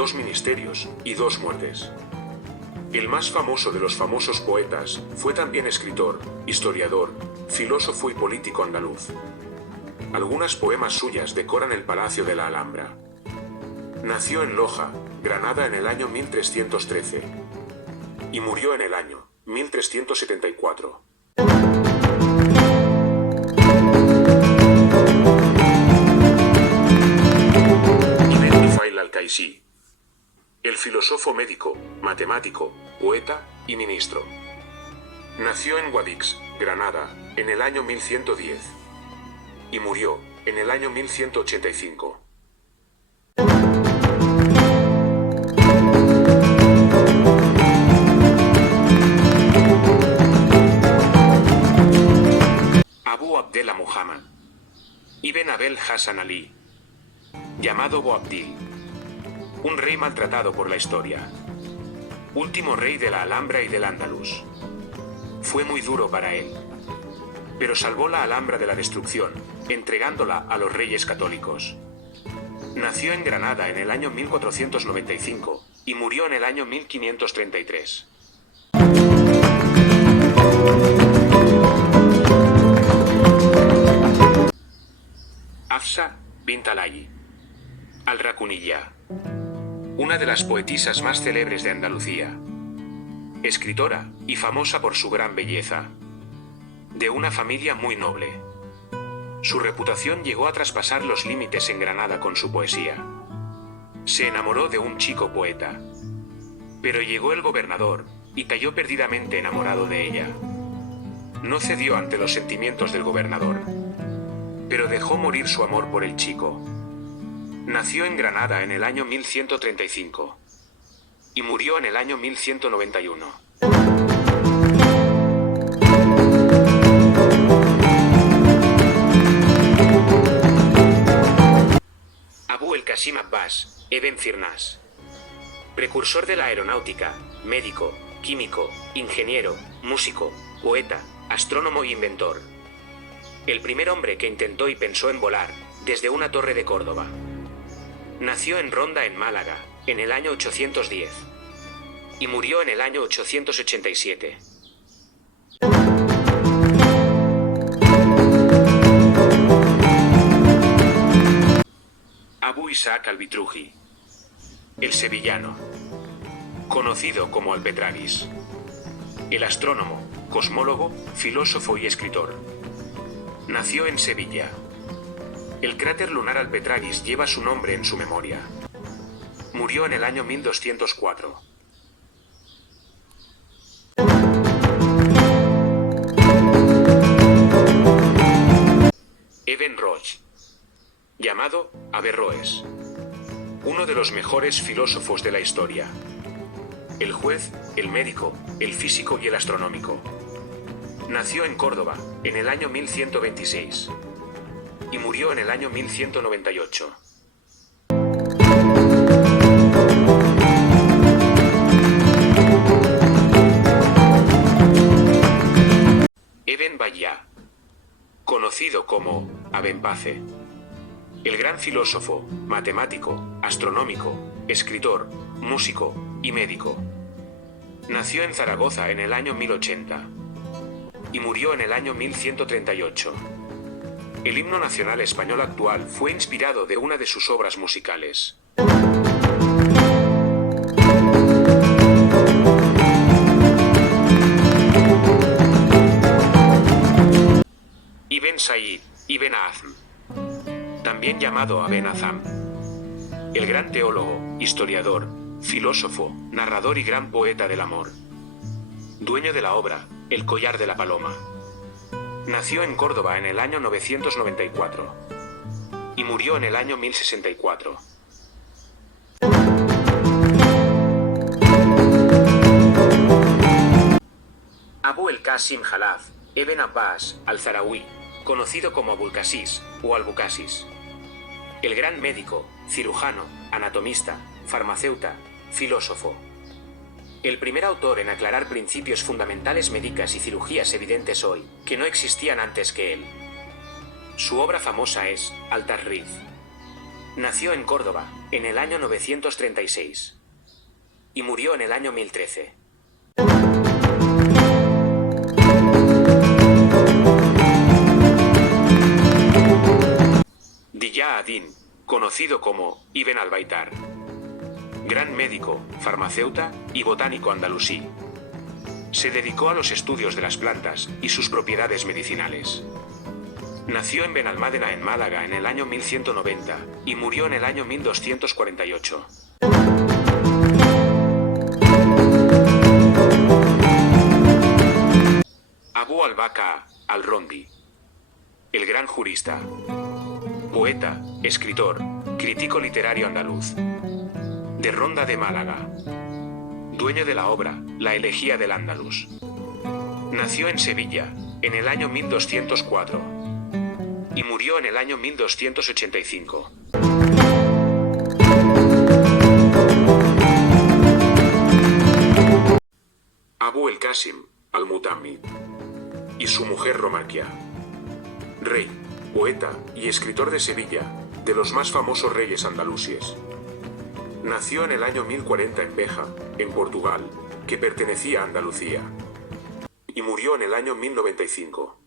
2 ministerios y 2 muertes. El más famoso de los famosos poetas, fue también escritor, historiador, filósofo y político andaluz. Algunas poemas suyas decoran el Palacio de la Alhambra. Nació en Loja, Granada en el año 1313 y murió en el año 1374. Ibn Tufail al-Kaisí. El filósofo médico, matemático, poeta y ministro. Nació en Guadix, Granada, en el año 1110 y murió en el año 1185. Abu Abdel Muhammad Ibn Abel Hassan Ali, llamado Boabdil. Un rey maltratado por la historia. Último rey de la Alhambra y del Andalus. Fue muy duro para él, pero salvó la Alhambra de la destrucción, entregándola a los reyes católicos. Nació en Granada en el año 1495 y murió en el año 1533. Hafsa bint Alayi al-Rakuniyya, una de las poetisas más célebres de Andalucía. Escritora y famosa por su gran belleza. De una familia muy noble. Su reputación llegó a traspasar los límites en Granada con su poesía. Se enamoró de un chico poeta. Pero llegó el gobernador y cayó perdidamente enamorado de ella. No cedió ante los sentimientos del gobernador, pero dejó morir su amor por el chico. Nació en Granada en el año 1135 y murió en el año 1191. Abu el-Qasim Abbas Ibn Firnas, precursor de la aeronáutica, médico, químico, ingeniero, músico, poeta, astrónomo e inventor. El primer hombre que intentó y pensó en volar desde una torre de Córdoba. Nació en Ronda, en Málaga, en el año 810 y murió en el año 887. Abu Isaac al-Bitruji, el sevillano, conocido como Alpetravis. El astrónomo, cosmólogo, filósofo y escritor. Nació en Sevilla. El cráter lunar Alpetravis lleva su nombre en su memoria. Murió en el año 1204. Ibn Rushd, llamado Averroes, uno de los mejores filósofos de la historia. El juez, el médico, el físico y el astronómico. Nació en Córdoba, en el año 1126. Y murió en el año 1198. Ibn Bayyah, conocido como Abenpace. El gran filósofo, matemático, astronómico, escritor, músico y médico. Nació en Zaragoza en el año 1080. Y murió en el año 1138. El himno nacional español actual fue inspirado de una de sus obras musicales. Ibn Said Ibn Hazm, también llamado Aben Hazm. El gran teólogo, historiador, filósofo, narrador y gran poeta del amor. Dueño de la obra El collar de la paloma. Nació en Córdoba en el año 994 y murió en el año 1064. Abu el-Qasim Jalaf Ibn Abbas al-Zarawi, conocido como Abulcasis o Albucasis. El gran médico, cirujano, anatomista, farmacéuta, filósofo. El primer autor en aclarar principios fundamentales médicas y cirugías evidentes hoy, que no existían antes que él. Su obra famosa es Al-Tarrif. Nació en Córdoba, en el año 936. Y murió en el año 1013. Diyá ad-Din, conocido como Ibn al-Baitar. Gran médico, farmacéuta y botánico andalusí. Se dedicó a los estudios de las plantas y sus propiedades medicinales. Nació en Benalmádena, en Málaga, en el año 1190 y murió en el año 1248. Abu al-Baka al-Rondi, el gran jurista, poeta, escritor, crítico literario andaluz, de Ronda de Málaga, dueño de la obra La Elegía del Andaluz. Nació en Sevilla, en el año 1204, y murió en el año 1285. Abu el-Qasim al-Mutammid y su mujer Romaquia, rey, poeta y escritor de Sevilla, de los más famosos reyes andaluses. Nació en el año 1040 en Béjar, en Portugal, que pertenecía a Andalucía, y murió en el año 1095.